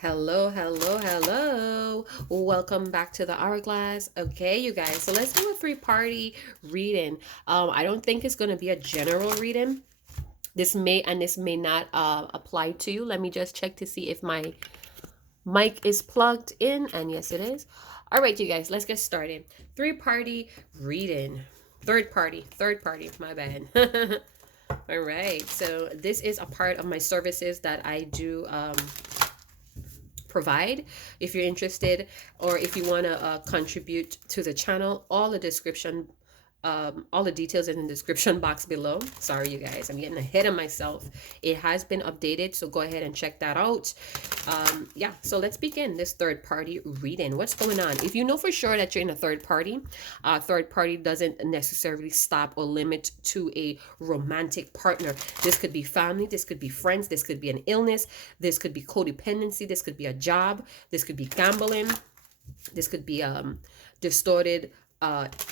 Hello, hello, hello. Welcome back to the Hourglass. Okay, you guys. So let's do a three-party reading. I don't think it's going to be a general reading. This may not apply to you. Let me just check to see if my mic is plugged in, and yes, it is. All right, you guys. Let's get started. Three-party reading. Third party. My bad. All right. So this is a part of my services that I do. Provide. If you're interested, or if you want to contribute to the channel, all the details in the description box below. Sorry, you guys, I'm getting ahead of myself. It has been updated, so go ahead and check that out. Yeah, so let's begin this third party reading. What's going on? If you know for sure that you're in a third party doesn't necessarily stop or limit to a romantic partner. This could be family, this could be friends, this could be an illness, this could be codependency, this could be a job, this could be gambling, this could be distorted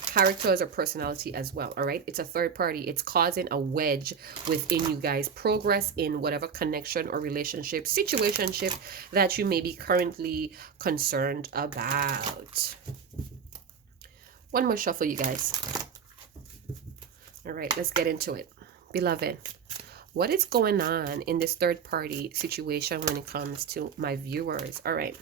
characters or personality as well. All right, it's a third party. It's causing a wedge within you guys progress in whatever connection or relationship situationship that you may be currently concerned about. One more shuffle, you guys. All right, let's get into it. Beloved, what is going on in this third party situation when it comes to my viewers? All right,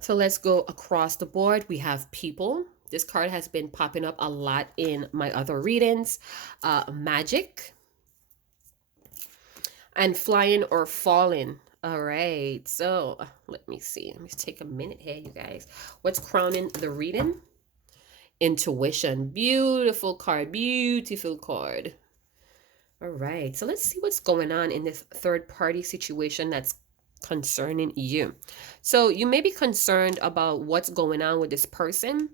so let's go across the board. We have people. This card has been popping up a lot in my other readings. Magic and flying or falling. All right. So let me see. Let me take a minute here, you guys. What's crowning the reading? Intuition. Beautiful card. Beautiful card. All right. So let's see what's going on in this third party situation that's concerning you. So you may be concerned about what's going on with this person.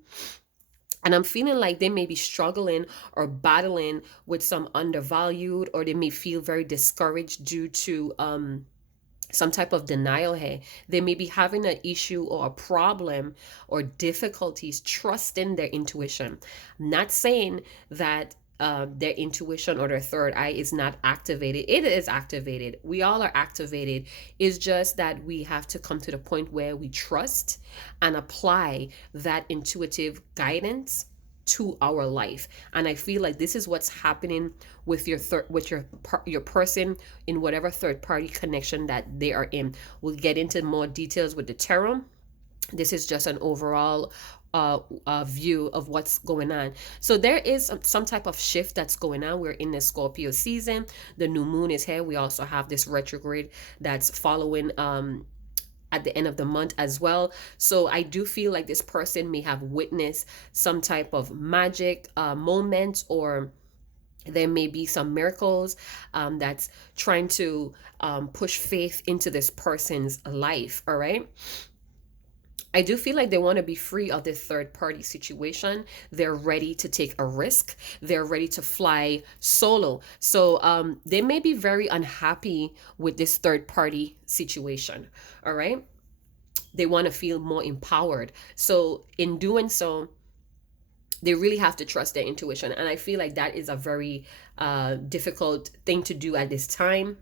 And I'm feeling like they may be struggling or battling with some undervalued, or they may feel very discouraged due to some type of denial here. They may be having an issue or a problem or difficulties trusting their intuition. I'm not saying that their intuition or their third eye is not activated. It is activated. We all are activated. It's just that we have to come to the point where we trust and apply that intuitive guidance to our life. And I feel like this is what's happening with your person in whatever third party connection that they are in. We'll get into more details with the tarot. This is just an overall view of what's going on. So there is some type of shift that's going on. We're in the Scorpio season. The new moon is here. We also have this retrograde that's following at the end of the month as well. So I do feel like this person may have witnessed some type of magic moment, or there may be some miracles that's trying to push faith into this person's life. All right. I do feel like they want to be free of this third party situation. They're ready to take a risk. They're ready to fly solo. So they may be very unhappy with this third party situation. All right. They want to feel more empowered. So in doing so, they really have to trust their intuition. And I feel like that is a very difficult thing to do at this time.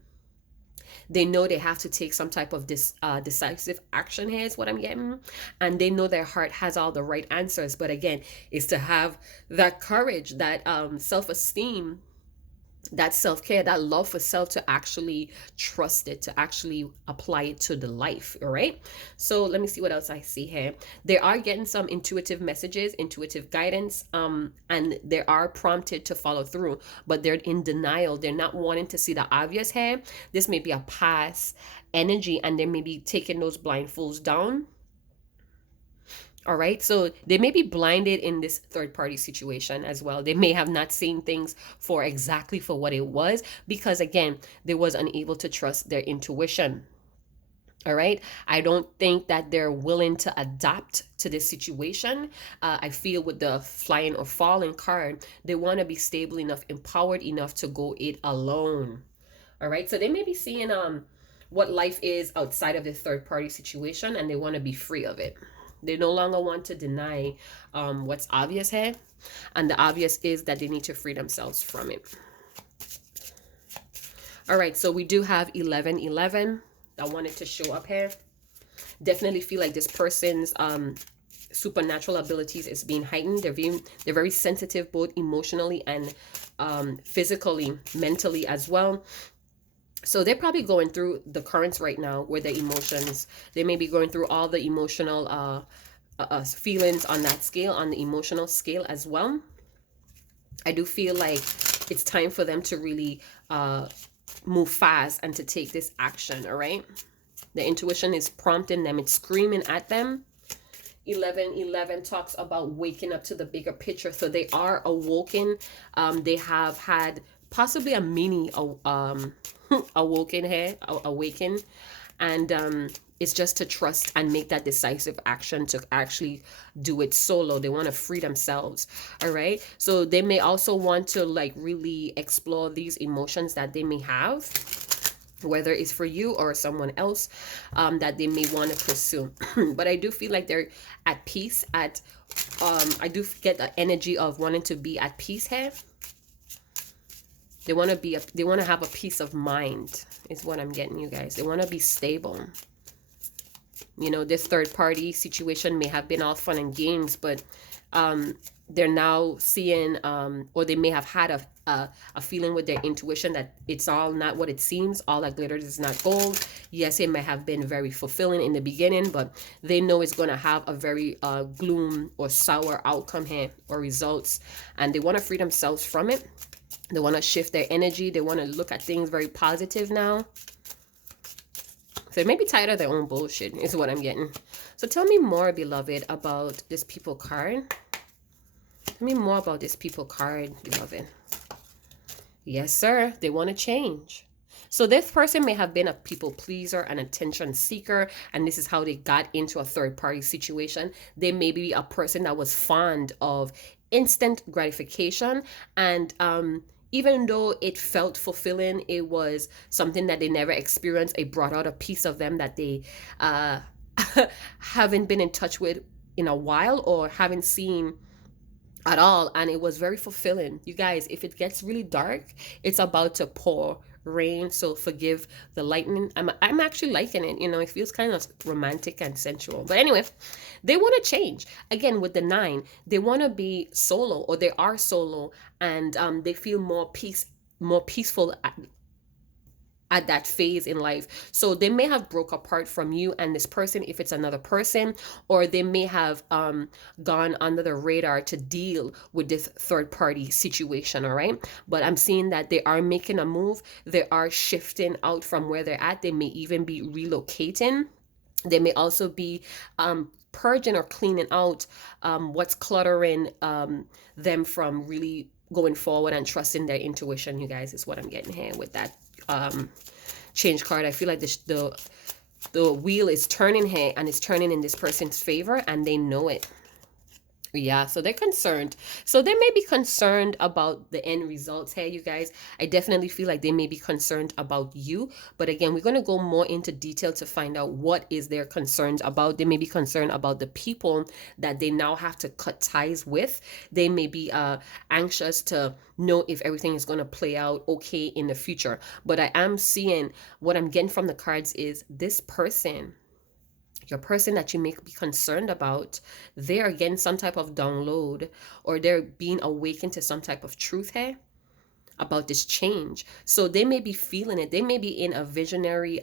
They know they have to take some type of decisive action here, is what I'm getting. And they know their heart has all the right answers. But again, it's to have that courage, that self-esteem, that self-care, that love for self, to actually trust it, to actually apply it to the life. All right. So let me see what else I see here. They are getting some intuitive messages, intuitive guidance, and they are prompted to follow through, but they're in denial. They're not wanting to see the obvious here. This may be a past energy, and they may be taking those blindfolds down. All right. So they may be blinded in this third party situation as well. They may have not seen things for exactly for what it was, because again, they was unable to trust their intuition. All right. I don't think that they're willing to adapt to this situation. I feel with the flying or falling card, they want to be stable enough, empowered enough to go it alone. All right. So they may be seeing what life is outside of the third party situation, and they want to be free of it. They no longer want to deny what's obvious here. And the obvious is that they need to free themselves from it. All right, so we do have 1111. that wanted to show up here. Definitely feel like this person's supernatural abilities is being heightened. They're very sensitive, both emotionally and physically, mentally as well. So they're probably going through the currents right now where the emotions, they may be going through all the emotional feelings on that scale, on the emotional scale as well. I do feel like it's time for them to really move fast and to take this action. All right, the intuition is prompting them, it's screaming at them. 1111 talks about waking up to the bigger picture, so they are awoken. They have had possibly a mini awoken here, awaken, and it's just to trust and make that decisive action to actually do it solo. They want to free themselves. All right, so they may also want to like really explore these emotions that they may have, whether it's for you or someone else, that they may want to pursue. But I do feel like they're at peace. I do get the energy of wanting to be at peace here. They want to they want to have a peace of mind is what I'm getting, you guys. They want to be stable. You know, this third party situation may have been all fun and games, but they're now seeing, or they may have had a feeling with their intuition that it's all not what it seems. All that glitters is not gold. Yes, it may have been very fulfilling in the beginning, but they know it's going to have a very gloom or sour outcome here or results, and they want to free themselves from it. They want to shift their energy. They want to look at things very positive now. So they may be tired of their own bullshit is what I'm getting. So tell me more, beloved, about this people card. Tell me more about this people card, beloved. Yes, sir. They want to change. So this person may have been a people pleaser, an attention seeker, and this is how they got into a third party situation. They may be a person that was fond of instant gratification, and even though it felt fulfilling, it was something that they never experienced. It brought out a piece of them that they haven't been in touch with in a while or haven't seen at all, and it was very fulfilling. You guys, if it gets really dark, it's about to pour rain, so forgive the lightning. I'm actually liking it. You know, it feels kind of romantic and sensual. But anyway, they want to change. Again, with the 9, they want to be solo, or they are solo, and they feel more peaceful at that phase in life. So they may have broke apart from you and this person if it's another person, or they may have gone under the radar to deal with this third party situation. All right, but I'm seeing that they are making a move. They are shifting out from where they're at. They may even be relocating. They may also be purging or cleaning out what's cluttering them from really going forward and trusting their intuition. You guys, is what I'm getting here with that change card. I feel like the wheel is turning here, and it's turning in this person's favor, and they know it. Yeah, so they're concerned. So they may be concerned about the end results here, you guys. I definitely feel like they may be concerned about you. But again, we're going to go more into detail to find out what is their concerns about. They may be concerned about the people that they now have to cut ties with. They may be anxious to know if everything is going to play out okay in the future. But I am seeing, what I'm getting from the cards is this person, your person that you may be concerned about, they're getting some type of download, or they're being awakened to some type of truth here about this change. So they may be feeling it. They may be in a visionary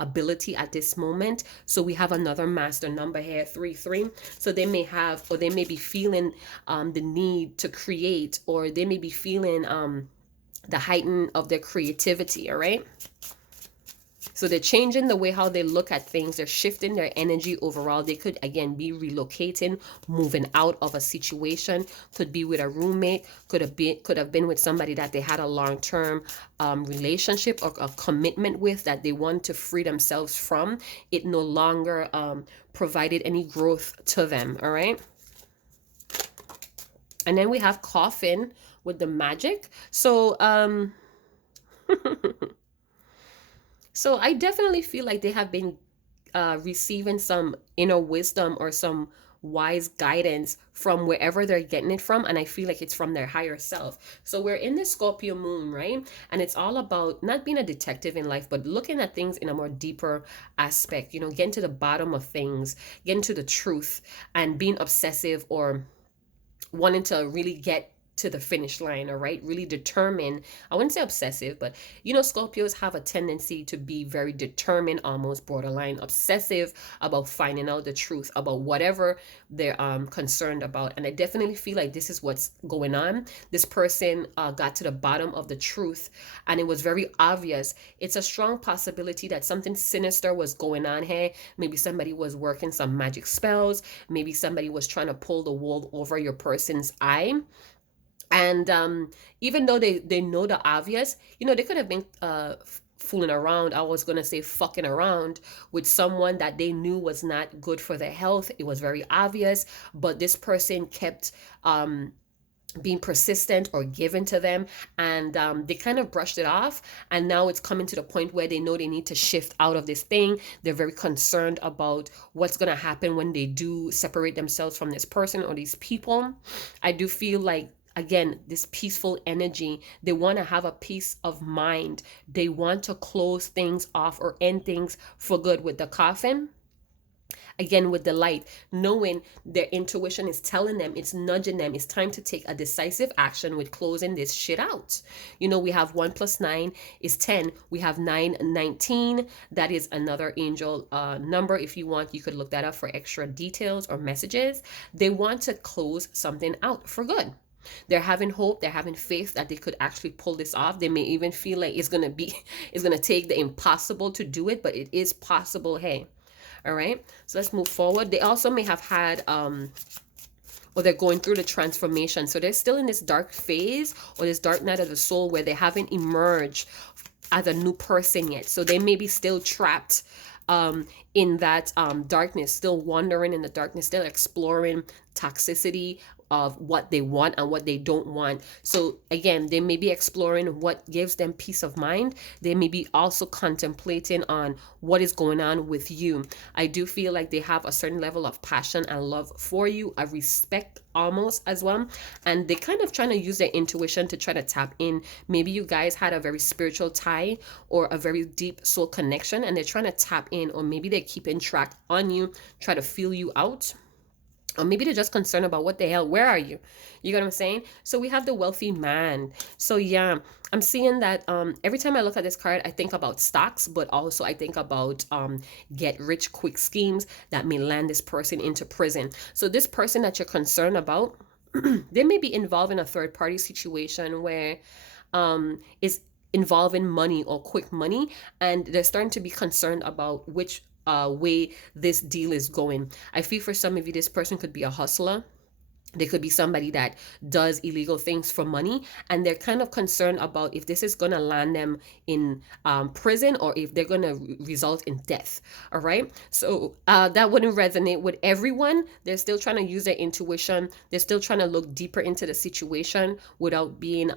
ability at this moment. So we have another master number here, 33. So they may have, or they may be feeling the need to create, or they may be feeling the heighten of their creativity. All right. So they're changing the way how they look at things. They're shifting their energy overall. They could, again, be relocating, moving out of a situation. Could be with a roommate. Could have been with somebody that they had a long-term relationship or a commitment with, that they want to free themselves from. It no longer provided any growth to them. All right. And then we have coffin with the magic. So so I definitely feel like they have been receiving some inner wisdom or some wise guidance from wherever they're getting it from, and I feel like it's from their higher self. So we're in this Scorpio moon, right? And it's all about not being a detective in life, but looking at things in a more deeper aspect, getting to the bottom of things, getting to the truth, and being obsessive or wanting to really get to the finish line, all right, really determined. I wouldn't say obsessive, but Scorpios have a tendency to be very determined, almost borderline obsessive about finding out the truth about whatever they're concerned about. And I definitely feel like this is what's going on. This person got to the bottom of the truth, and it was very obvious. It's a strong possibility that something sinister was going on here. Maybe somebody was working some magic spells. Maybe somebody was trying to pull the wool over your person's eye. And even though they know the obvious, they could have been fooling around. I was going to say fucking around with someone that they knew was not good for their health. It was very obvious, but this person kept being persistent or given to them, and they kind of brushed it off. And now it's coming to the point where they know they need to shift out of this thing. They're very concerned about what's going to happen when they do separate themselves from this person or these people. I do feel like, again, this peaceful energy, they want to have a peace of mind. They want to close things off or end things for good with the coffin. Again, with the light, knowing their intuition is telling them, it's nudging them, it's time to take a decisive action with closing this shit out. We have 1 plus 9 is 10. We have 9, 19. That is another angel number. If you want, you could look that up for extra details or messages. They want to close something out for good. They're having hope, they're having faith that they could actually pull this off. They may even feel like it's gonna take the impossible to do it, but it is possible. Hey, all right, so let's move forward. They also may have had or they're going through the transformation, so they're still in this dark phase or this dark night of the soul where they haven't emerged as a new person yet. So they may be still trapped in that darkness, still wandering in the darkness, still exploring toxicity of what they want and what they don't want. So again, they may be exploring what gives them peace of mind. They may be also contemplating on what is going on with you. I do feel like they have a certain level of passion and love for you, a respect almost as well. And they kind of trying to use their intuition to try to tap in. Maybe you guys had a very spiritual tie or a very deep soul connection, and they're trying to tap in, or maybe they're keeping track on you, try to feel you out. Or maybe they're just concerned about what the hell, where are you? You get what I'm saying? So we have the wealthy man. So yeah, I'm seeing that every time I look at this card, I think about stocks, but also I think about get rich quick schemes that may land this person into prison. So this person that you're concerned about, they may be involved in a third party situation where is involving money or quick money, and they're starting to be concerned about which way this deal is going. I feel for some of you, this person could be a hustler. They could be somebody that does illegal things for money, and they're kind of concerned about if this is going to land them in prison or if they're going to result in death. All right. So that wouldn't resonate with everyone. They're still trying to use their intuition. They're still trying to look deeper into the situation without being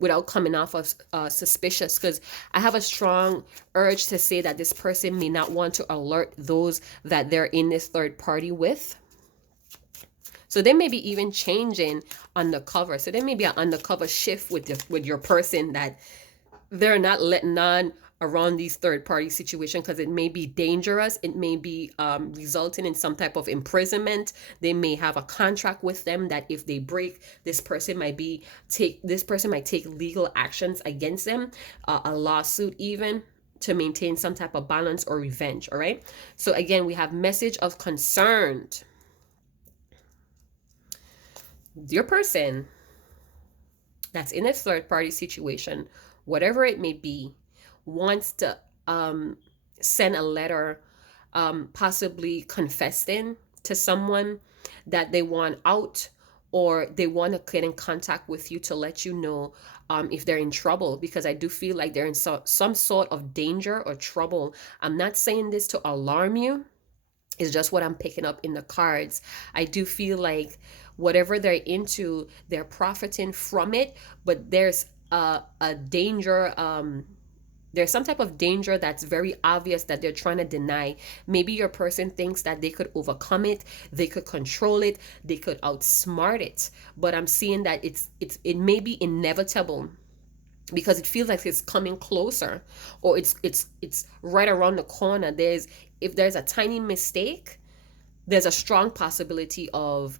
without coming off of suspicious, because I have a strong urge to say that this person may not want to alert those that they're in this third party with. So they may be even changing undercover. So there may be an undercover shift with your person that they're not letting on around these third party situations, because it may be dangerous. It may be resulting in some type of imprisonment. They may have a contract with them that if they break, this person might take legal actions against them, a lawsuit even, to maintain some type of balance or revenge. All right. So again, we have message of concern. Your person that's in a third party situation, whatever it may be, wants to send a letter, possibly confessing to someone that they want out, or they want to get in contact with you to let you know if they're in trouble, because I do feel like they're in some sort of danger or trouble. I'm not saying this to alarm you. It's just what I'm picking up in the cards. I do feel like whatever they're into, they're profiting from it, but there's a danger there's some type of danger that's very obvious that they're trying to deny. Maybe your person thinks that they could overcome it, they could control it, they could outsmart it. But I'm seeing that it may be inevitable because it feels like it's coming closer, or it's right around the corner. If there's a tiny mistake, there's a strong possibility of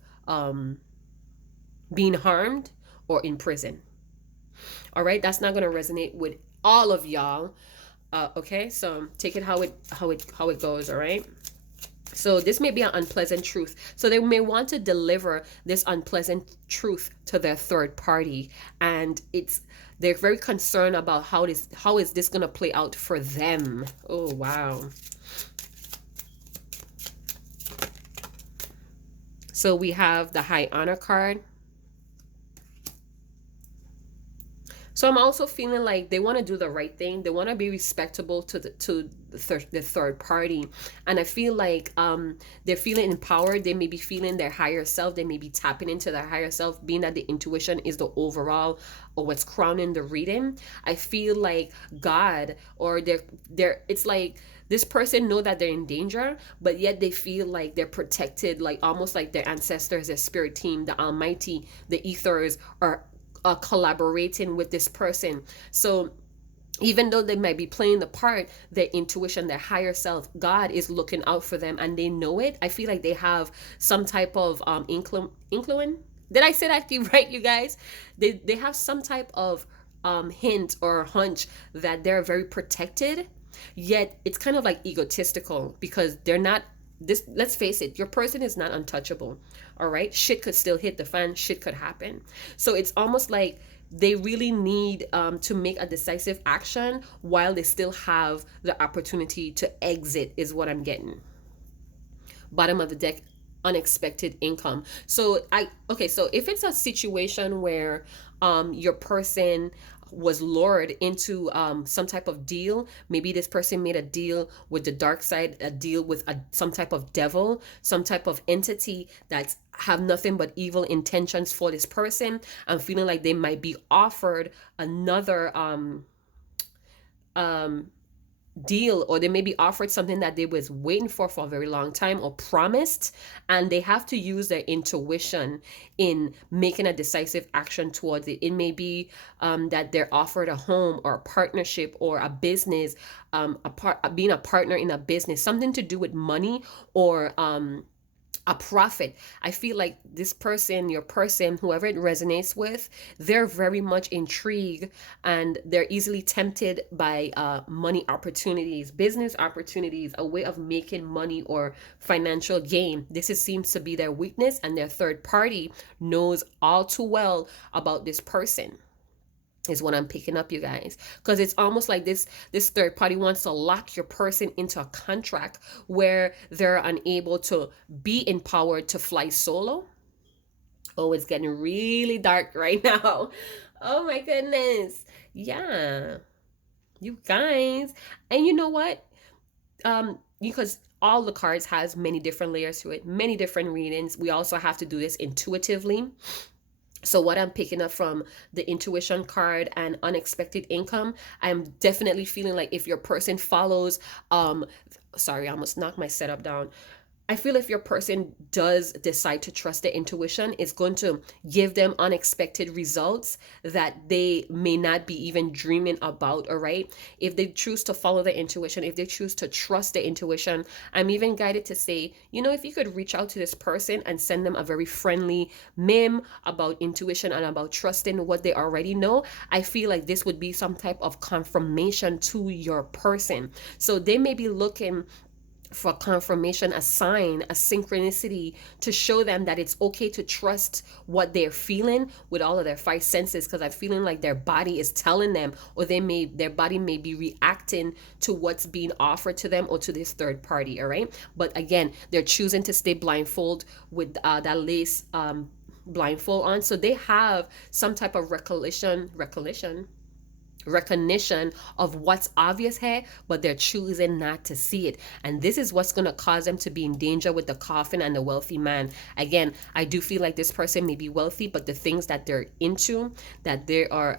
being harmed or in prison. All right, that's not going to resonate with all of y'all. Okay, so take it how it goes. All right. So this may be an unpleasant truth. So they may want to deliver this unpleasant truth to their third party, and they're very concerned about how is this going to play out for them. Oh wow. So we have the High Honor card. So I'm also feeling like they want to do the right thing. They want to be respectable to the third party, and I feel like they're feeling empowered. They may be feeling their higher self. They may be tapping into their higher self, being that the intuition is the overall or what's crowning the reading. I feel like God, or they're it's like this person know that they're in danger, but yet they feel like they're protected, like almost like their ancestors, their spirit team, the Almighty, the ethers are collaborating with this person. So even though they might be playing the part, their intuition, their higher self, God is looking out for them, and they know it. I feel like they have some type of inclin. Did I say that right, you guys? They have some type of hint or hunch that they're very protected, yet it's kind of like egotistical because they're not this. Let's face it, your person is not untouchable. All right, shit could still hit the fan, shit could happen. So it's almost like they really need to make a decisive action while they still have the opportunity to exit, is what I'm getting. Bottom of the deck, unexpected income. So so if it's a situation where your person was lured into some type of deal, maybe this person made a deal with the dark side, a deal with some type of devil, some type of entity that's have nothing but evil intentions for this person. I'm feeling like they might be offered another um deal, or they may be offered something that they was waiting for a very long time, or promised, and they have to use their intuition in making a decisive action towards it. It may be that they're offered a home or a partnership or a business, being a partner in a business, something to do with money or a profit. I feel like this person, your person, whoever it resonates with, they're very much intrigued, and they're easily tempted by money opportunities, business opportunities, a way of making money or financial gain. Seems to be their weakness, and their third party knows all too well about this person, is what I'm picking up, you guys. Because it's almost like this third party wants to lock your person into a contract where they're unable to be empowered to fly solo. Oh, it's getting really dark right now. Oh my goodness. Yeah, you guys. And you know what? Because all the cards has many different layers to it, many different readings. We also have to do this intuitively. So what I'm picking up from the intuition card and unexpected income, I'm definitely feeling like if your person follows, sorry, I almost knocked my setup down. I feel if your person does decide to trust their intuition, it's going to give them unexpected results that they may not be even dreaming about. All right. If they choose to follow their intuition, if they choose to trust their intuition, I'm even guided to say, if you could reach out to this person and send them a very friendly meme about intuition and about trusting what they already know, I feel like this would be some type of confirmation to your person. So they may be looking for confirmation, a sign, a synchronicity to show them that it's okay to trust what they're feeling with all of their five senses, because I'm feeling like their body is telling them, or their body may be reacting to what's being offered to them or to this third party. All right, but again, they're choosing to stay blindfold with that lace blindfold on, so they have some type of recognition of what's obvious here, but they're choosing not to see it. And this is what's going to cause them to be in danger with the coffin and the wealthy man. Again, I do feel like this person may be wealthy, but the things that they're into, that they are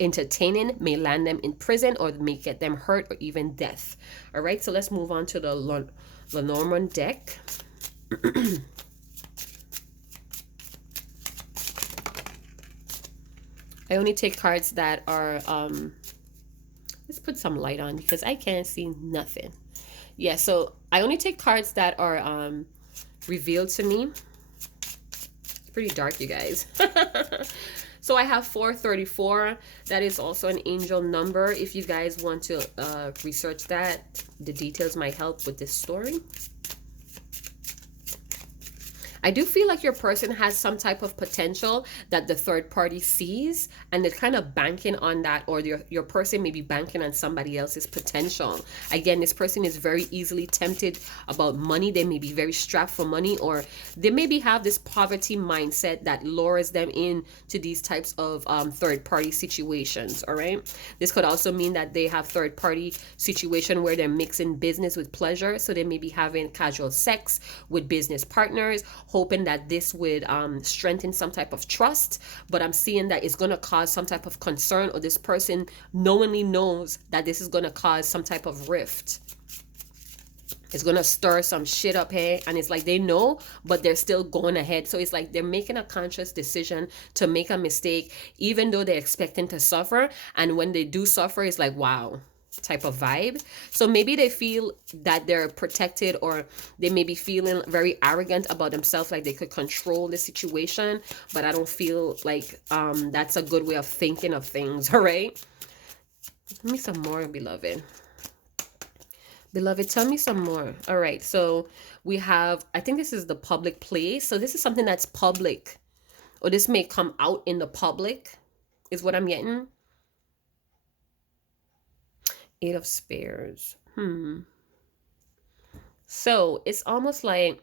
entertaining may land them in prison or may get them hurt or even death. All right, so let's move on to the Lenormand deck. I only take cards that are let's put some light on because I can't see nothing. Yeah, so I only take cards that are revealed to me. It's pretty dark, you guys. So I have 434. That is also an angel number. If you guys want to research that, the details might help with this story. I do feel like your person has some type of potential that the third party sees, and they're kind of banking on that, or your person may be banking on somebody else's potential. Again, this person is very easily tempted about money. They may be very strapped for money, or they maybe have this poverty mindset that lures them in to these types of third party situations. All right. This could also mean that they have third party situation where they're mixing business with pleasure. So they may be having casual sex with business partners, hoping that this would strengthen some type of trust. But I'm seeing that it's going to cause some type of concern, or this person knowingly knows that this is going to cause some type of rift. It's going to stir some shit up here, and it's like they know, but they're still going ahead. So it's like they're making a conscious decision to make a mistake, even though they're expecting to suffer. And when they do suffer, it's like, wow, type of vibe. So maybe they feel that they're protected, or they may be feeling very arrogant about themselves, like they could control the situation. But I don't feel like that's a good way of thinking of things. All right, give me some more, beloved. Beloved, tell me some more. All right, so we have, I think this is the public place. So this is something that's public, or this may come out in the public, is what I'm getting. Eight of Spears. So it's almost like,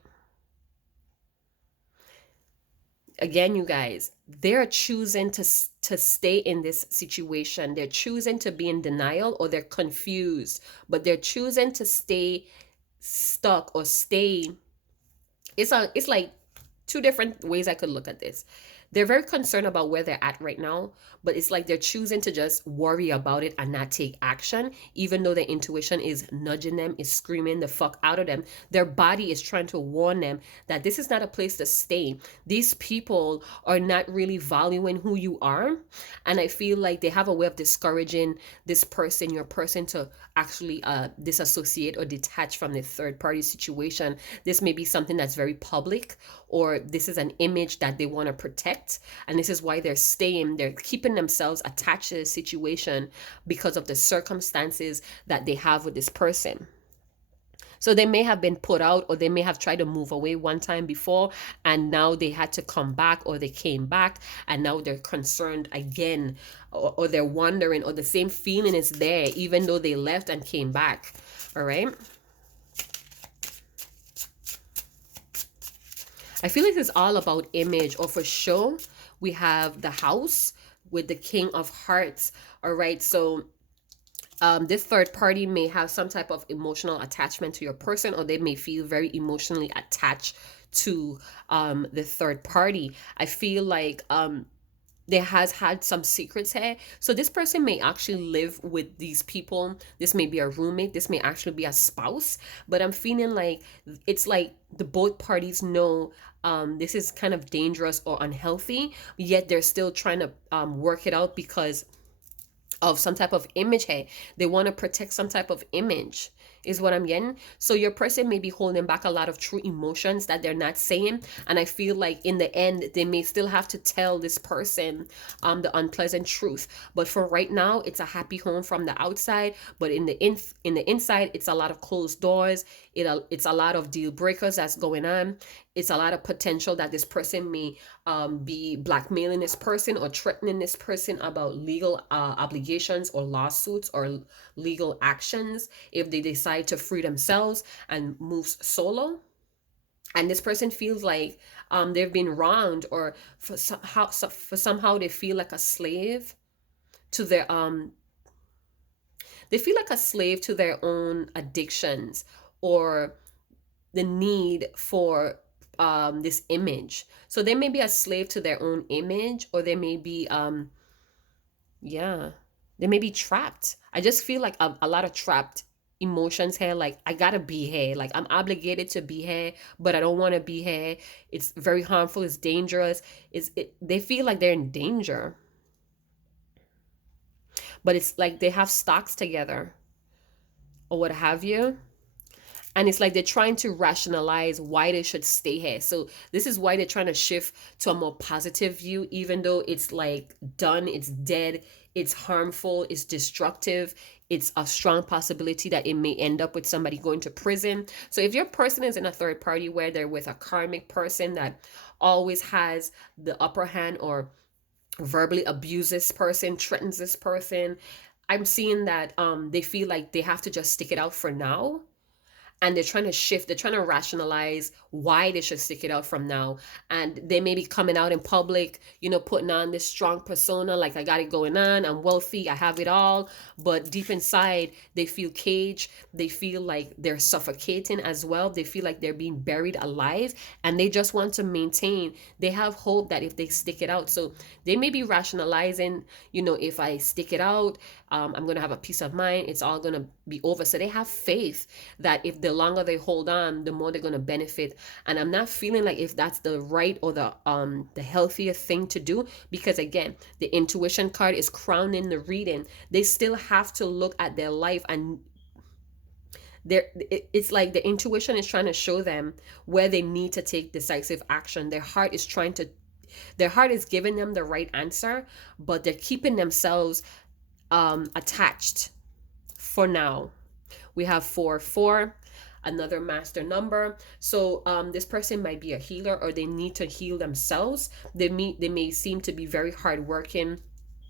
again, you guys, they're choosing to stay in this situation. They're choosing to be in denial, or they're confused, but they're choosing to stay stuck or stay. It's like two different ways I could look at this. They're very concerned about where they're at right now, but it's like they're choosing to just worry about it and not take action, even though their intuition is nudging them, is screaming the fuck out of them. Their body is trying to warn them that this is not a place to stay. These people are not really valuing who you are. And I feel like they have a way of discouraging this person, your person, to actually disassociate or detach from the third party situation. This may be something that's very public, or this is an image that they want to protect, and this is why they're keeping themselves attached to the situation because of the circumstances that they have with this person. So they may have been put out, or they may have tried to move away one time before, and now they had to come back, or they came back, and now they're concerned again, or they're wondering, or the same feeling is there even though they left and came back. All right, I feel like it's all about image, or for sure we have the house with the King of Hearts. All right, so this third party may have some type of emotional attachment to your person, or they may feel very emotionally attached to the third party. I feel like there has had some secrets here. So this person may actually live with these people. This may be a roommate. This may actually be a spouse. But I'm feeling like it's like the both parties know this is kind of dangerous or unhealthy, yet they're still trying to work it out because of some type of image. Hey, they want to protect some type of image, is what I'm getting. So your person may be holding back a lot of true emotions that they're not saying, and I feel like in the end they may still have to tell this person the unpleasant truth. But for right now, it's a happy home from the outside, but in the inside, it's a lot of closed doors. It's a lot of deal breakers that's going on. It's a lot of potential that this person may be blackmailing this person or threatening this person about legal obligations or lawsuits or legal actions if they decide to free themselves and move solo. And this person feels like they've been wronged, or for somehow they feel like a slave to their they feel like a slave to their own addictions, or the need for this image. So they may be a slave to their own image, or they may be Yeah. They may be trapped. I just feel like a lot of trapped emotions here. Like, I gotta be here. Like, I'm obligated to be here, but I don't want to be here. It's very harmful. It's dangerous. They feel like they're in danger, but it's like they have stocks together or what have you. And it's like they're trying to rationalize why they should stay here. So this is why they're trying to shift to a more positive view, even though it's like done, it's dead, it's harmful, it's destructive. It's a strong possibility that it may end up with somebody going to prison. So if your person is in a third party where they're with a karmic person that always has the upper hand, or verbally abuses this person, threatens this person, I'm seeing that they feel like they have to just stick it out for now, and they're trying to shift, they're trying to rationalize why they should stick it out from now. And they may be coming out in public, putting on this strong persona, like, I got it going on, I'm wealthy, I have it all. But deep inside, they feel caged, they feel like they're suffocating as well, they feel like they're being buried alive, and they just want to maintain. They have hope that if they stick it out, so they may be rationalizing, if I stick it out, I'm going to have a peace of mind, it's all going to be over. So they have faith that if the longer they hold on, the more they're going to benefit. And I'm not feeling like if that's the right or the healthier thing to do, because again, the intuition card is crowning the reading. They still have to look at their life, and it's like the intuition is trying to show them where they need to take decisive action. Their heart is giving them the right answer, but they're keeping themselves attached for now. We have 4 4, another master number. So this person might be a healer, or they need to heal themselves. They may seem to be very hardworking,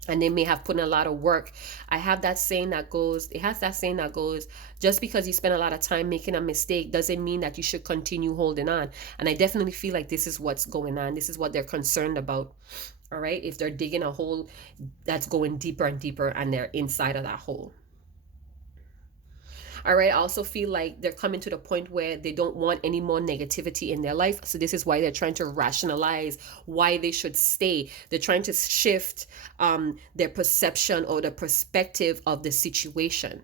and they may have put in a lot of work. I have that saying that goes, it has that saying that goes, just because you spend a lot of time making a mistake doesn't mean that you should continue holding on. And I definitely feel like this is what's going on. This is what they're concerned about. All right. If they're digging a hole that's going deeper and deeper, and they're inside of that hole. All right. I also feel like they're coming to the point where they don't want any more negativity in their life. So this is why they're trying to rationalize why they should stay. They're trying to shift their perception or the perspective of the situation.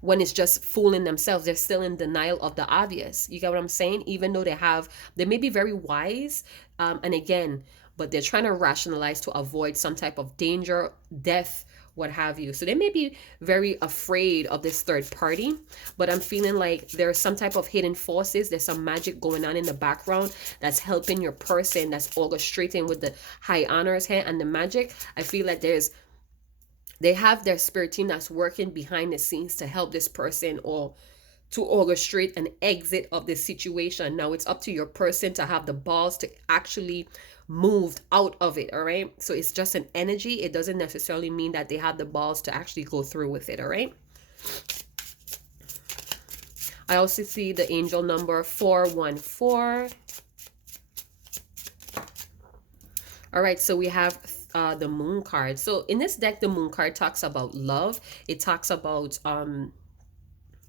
When it's just fooling themselves, they're still in denial of the obvious. You get what I'm saying? Even though they may be very wise. And again, but they're trying to rationalize to avoid some type of danger, death, what have you. So they may be very afraid of this third party, but I'm feeling like there's some type of hidden forces. There's some magic going on in the background that's helping your person, that's orchestrating with the high honors here and the magic. I feel like they have their spirit team that's working behind the scenes to help this person, or to orchestrate an exit of this situation. Now it's up to your person to have the balls to actually move out of it. All right. So it's just an energy. It doesn't necessarily mean that they have the balls to actually go through with it. All right. I also see the angel number 414. All right. So we have the moon card. So in this deck, the moon card talks about love. It talks about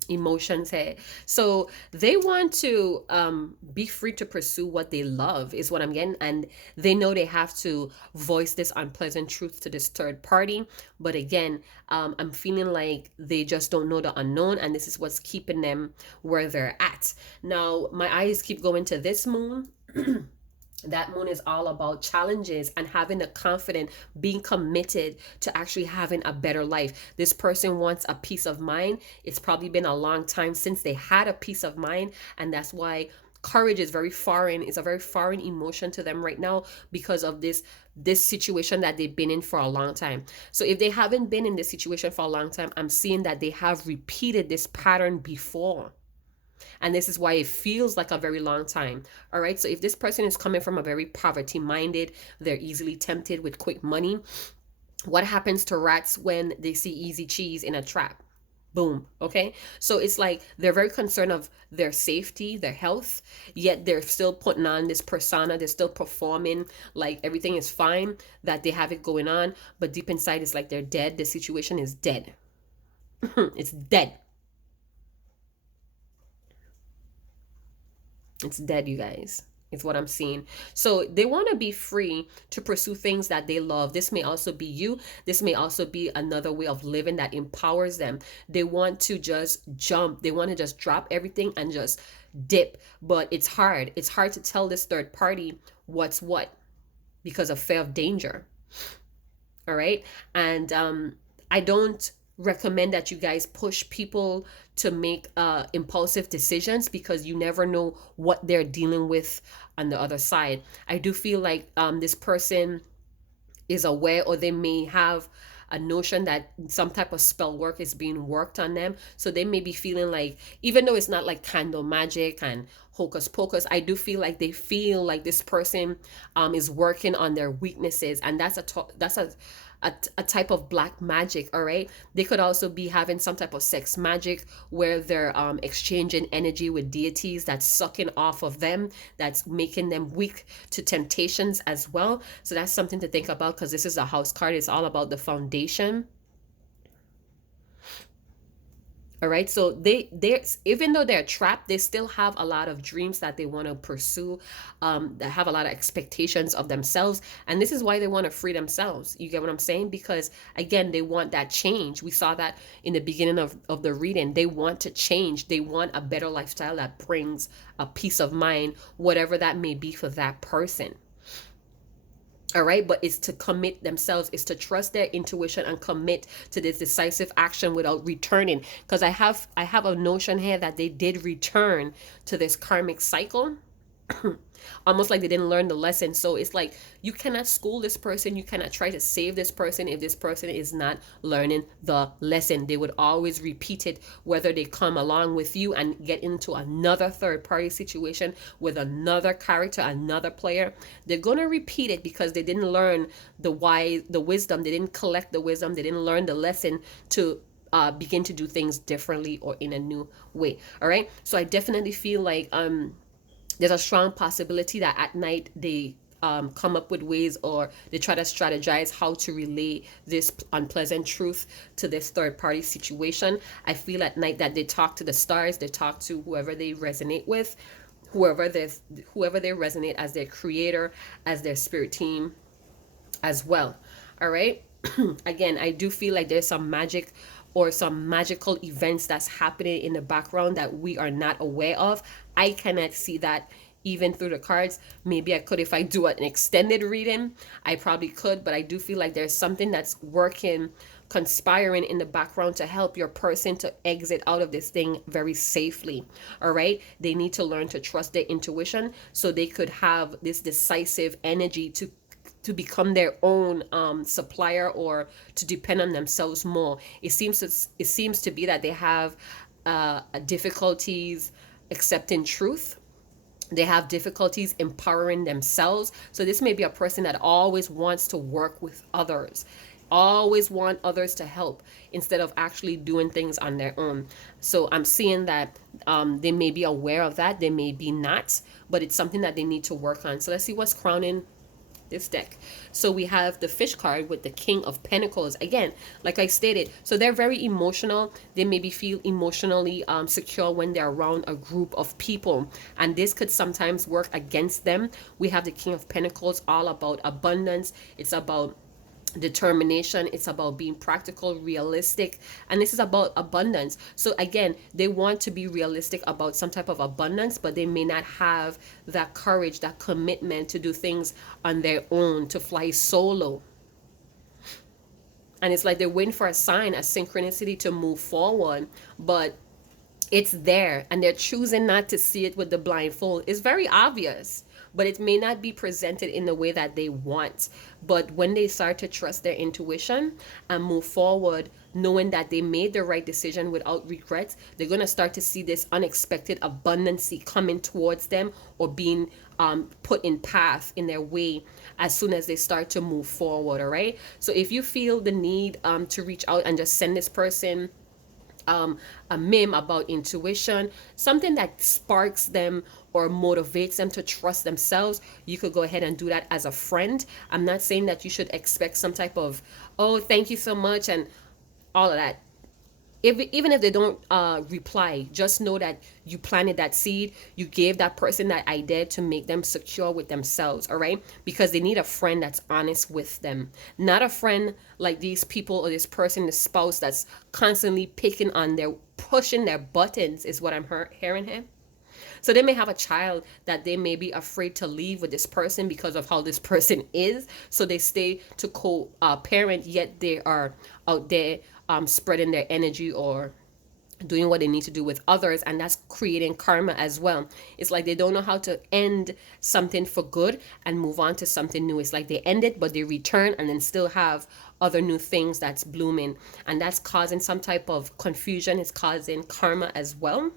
emotions here. So they want to be free to pursue what they love, is what I'm getting. And they know they have to voice this unpleasant truth to this third party. But again, I'm feeling like they just don't know the unknown, and this is what's keeping them where they're at. Now my eyes keep going to this moon. That moon is all about challenges and having the confidence, being committed to actually having a better life. This person wants a peace of mind. It's probably been a long time since they had a peace of mind, and that's why courage is very foreign. It's a very foreign emotion to them right now, because of this situation that they've been in for a long time. So if they haven't been in this situation for a long time, I'm seeing that they have repeated this pattern before. And this is why it feels like a very long time. All right. So if this person is coming from a very poverty minded, they're easily tempted with quick money. What happens to rats when they see easy cheese in a trap? Boom. Okay. So it's like they're very concerned of their safety, their health, yet they're still putting on this persona. They're still performing like everything is fine, that they have it going on. But deep inside, it's like they're dead. The situation is dead. It's dead. It's dead, you guys. is what I'm seeing. So they want to be free to pursue things that they love. This may also be you. This may also be another way of living that empowers them. They want to just jump. They want to just drop everything and just dip. But it's hard. It's hard to tell this third party what's what because of fear of danger. All right. And I don't recommend that you guys push people to make impulsive decisions because you never know what they're dealing with on the other side. I do feel like this person is aware, or they may have a notion that some type of spell work is being worked on them. So they may be feeling like, even though it's not like candle magic and hocus pocus, I do feel like they feel like this person is working on their weaknesses, and that's a type of black magic. All right, they could also be having some type of sex magic where they're exchanging energy with deities that's sucking off of them, that's making them weak to temptations as well. So that's something to think about, because this is a house card. It's all about the foundation. All right, so they even though they're trapped, they still have a lot of dreams that they want to pursue. They have a lot of expectations of themselves, and this is why they want to free themselves. You get what I'm saying? Because again, they want that change. We saw that in the beginning of the reading. They want to change. They want a better lifestyle that brings a peace of mind, whatever that may be for that person. All right, but it's to commit themselves, is to trust their intuition and commit to this decisive action without returning. Because I have a notion here that they did return to this karmic cycle. Almost like they didn't learn the lesson. So it's like you cannot school this person, you cannot try to save this person if this person is not learning the lesson. They would always repeat it, whether they come along with you and get into another third party situation with another character, another player. They're going to repeat it because they didn't learn the wisdom. They didn't collect the wisdom. They didn't learn the lesson to begin to do things differently or in a new way. All right, so I definitely feel like there's a strong possibility that at night they come up with ways, or they try to strategize how to relay this unpleasant truth to this third party situation. I feel at night that they talk to the stars, they talk to whoever they resonate with, whoever they resonate as their creator, as their spirit team as well. All right. Again, I do feel like there's some magic or some magical events that's happening in the background that we are not aware of. I cannot see that even through the cards. Maybe I could if I do an extended reading. I probably could, but I do feel like there's something that's working, conspiring in the background to help your person to exit out of this thing very safely. All right, they need to learn to trust their intuition so they could have this decisive energy to become their own supplier, or to depend on themselves more. It seems to be that they have difficulties accepting truth. They have difficulties empowering themselves. So this may be a person that always wants to work with others, always want others to help instead of actually doing things on their own. So I'm seeing that they may be aware of that, they may be not, but it's something that they need to work on. So let's see what's crowning this deck. So we have the fish card with the King of Pentacles. Again, like I stated, so they're very emotional. They maybe feel emotionally secure when they're around a group of people, and this could sometimes work against them. We have the King of Pentacles, all about abundance. It's about determination, it's about being practical, realistic, and this is about abundance. So again, they want to be realistic about some type of abundance, but they may not have that courage, that commitment to do things on their own, to fly solo. And it's like they're waiting for a sign, a synchronicity to move forward, but it's there and they're choosing not to see it with the blindfold. It's very obvious, but it may not be presented in the way that they want. But when they start to trust their intuition and move forward, knowing that they made the right decision without regrets, they're going to start to see this unexpected abundancy coming towards them, or being put in path in their way as soon as they start to move forward. All right, so if you feel the need to reach out and just send this person a meme about intuition, something that sparks them or motivates them to trust themselves, you could go ahead and do that as a friend. I'm not saying that you should expect some type of, oh, thank you so much and all of that. Even if they don't reply, just know that you planted that seed. You gave that person that idea to make them secure with themselves. All right, because they need a friend that's honest with them, not a friend like these people or this person, the spouse, that's constantly picking on their, pushing their buttons, is what I'm hearing here. So they may have a child that they may be afraid to leave with this person because of how this person is. So they stay to co-parent, yet they are out there spreading their energy or doing what they need to do with others, and that's creating karma as well. It's like they don't know how to end something for good and move on to something new. It's like they end it but they return and then still have other new things that's blooming, and that's causing some type of confusion. It's causing karma as well.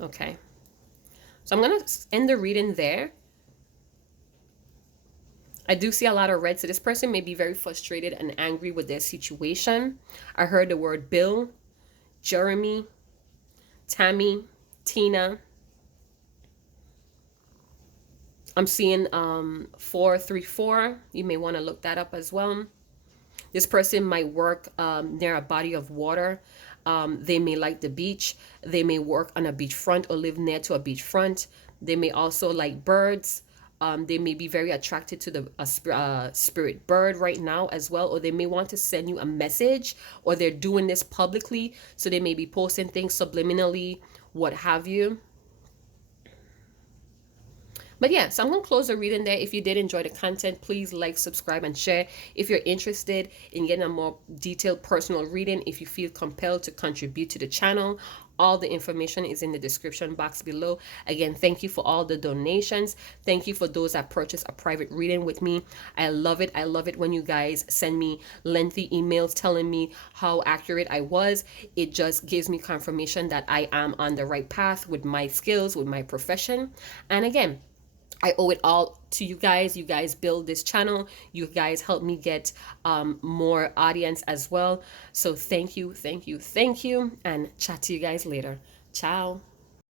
Okay, so I'm gonna end the reading there. I do see a lot of red, so this person may be very frustrated and angry with their situation. I heard the word Bill, Jeremy, Tammy, Tina. I'm seeing 434. You may want to look that up as well. This person might work near a body of water. They may like the beach. They may work on a beachfront or live near to a beachfront. They may also like birds. They may be very attracted to the spirit bird right now as well, or they may want to send you a message, or they're doing this publicly, so they may be posting things subliminally, what have you. But yeah, so I'm going to close the reading there. If you did enjoy the content, please like, subscribe, and share. If you're interested in getting a more detailed personal reading, if you feel compelled to contribute to the channel, all the information is in the description box below. Again, thank you for all the donations. Thank you for those that purchase a private reading with me. I love it. I love it when you guys send me lengthy emails telling me how accurate I was. It just gives me confirmation that I am on the right path with my skills, with my profession. And again, I owe it all to you guys. You guys build this channel. You guys help me get more audience as well. So thank you, thank you, thank you, and chat to you guys later. Ciao.